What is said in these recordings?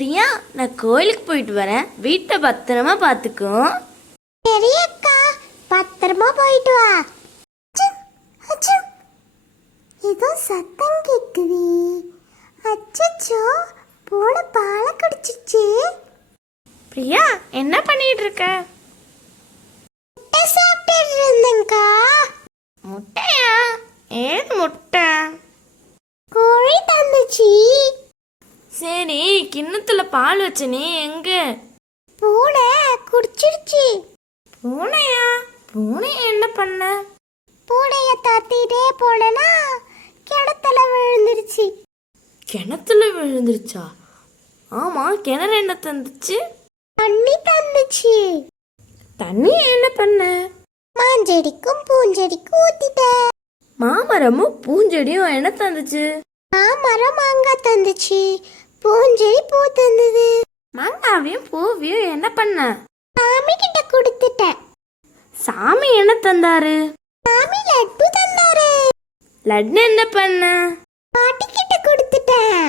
நான் கோயிலுக்கு போயிட்டு வரேன். வீட்டை பத்திரமா பார்த்துக்கோ. பெரியக்கா பத்திரமா போயிட்டு வா. ஏதோ சத்தம் கேக்குது. அச்சச்சோ போன பால குடிச்சிச்சு. பிரியா என்ன பண்ணிட்டு இருக்க? முட்டை சாப்பிட்டு இருந்தேங்க்கா முட்டையா? ஏன் முட்டை? கோழி தந்துச்சு. சரி கிண்ணத்துல பால் வச்சனே எங்க? பூனை குடிச்சிருச்சு. பூனையா? பூனை என்ன பண்ண? பூனைய தாத்திட்டே போனேன்னா கிணத்துல விழுந்துருச்சு. கிணத்துல விழுந்துருச்சா? ஆமா கிணறு என்ன தந்துச்சு? தண்ணி தந்துச்சு. தண்ணி என்ன பண்ண? மாஞ்செடிக்கும் பூஞ்செடிக்கும் ஊத்திட்டேன். மாமரமும் பூஞ்செடியும் என்ன தந்துச்சு? மாமரம் மாங்காய் தந்துச்சு. பூஞ்செடி பூ தந்தது. மாங்காவையும் பூவையும் என்ன பண்ண? சாமி கிட்ட கொடுத்துட்டேன் சாமி என்ன தந்தாரு? சாமி லட்டு தந்தாரு. லட்டு என்ன பண்ண? பாட்டி கிட்ட கொடுத்துட்டேன்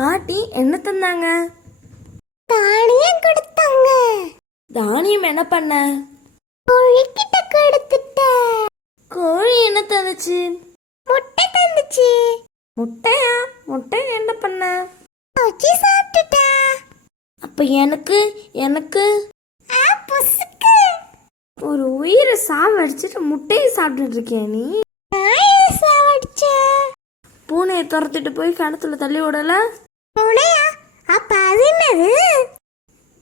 பாட்டி என்ன தந்தாங்க? தானியம் கொடுத்தாங்க. தானியம் என்ன பண்ண? கோழி கிட்ட கொடுத்துட்டேன் கோழி என்ன தந்துச்சு? முட்டை தந்துச்சு. முட்டையா? முட்டை என்ன பண்ண வச்சு சாப்பிட்டுட்டேன் அப்ப எனக்கு எனக்கு? ஒரு உயிரை சாவடிச்சிட்டு முட்டையை சாப்பிட்டுட்டு இருக்கியா நீ? பூனையை துரத்திட்டு போய் கிணத்துல தள்ளி விடல? பூனையா? அப்ப அது என்னது?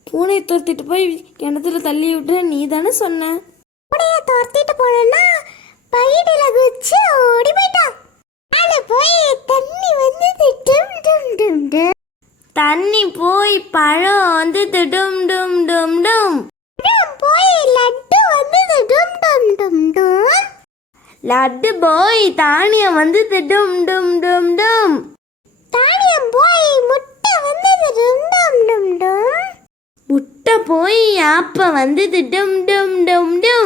பூனையை துரத்திட்டு போய் கிணத்துல தள்ளி விட்டுற நீ தானே சொன்ன? பூனைய துரத்திட்டு போனேன்னா பையில குச்சி ஓடி போயிட்டான் அது போய் தண்ணி வந்து டும் டும் டும் டும் தண்ணி போய் பழம் வந்து டும் டும் டும் டும் போய் லட்டு வந்து டும் டும் டும் டும் லட்டு போய் தானியம் வந்து டும் டும் டும் டும் தானியம் போய் முட்டை வந்து டும் டும் டும் டும் முட்டை போய் ஆப்பம் வந்து டும் டும் டும் டும்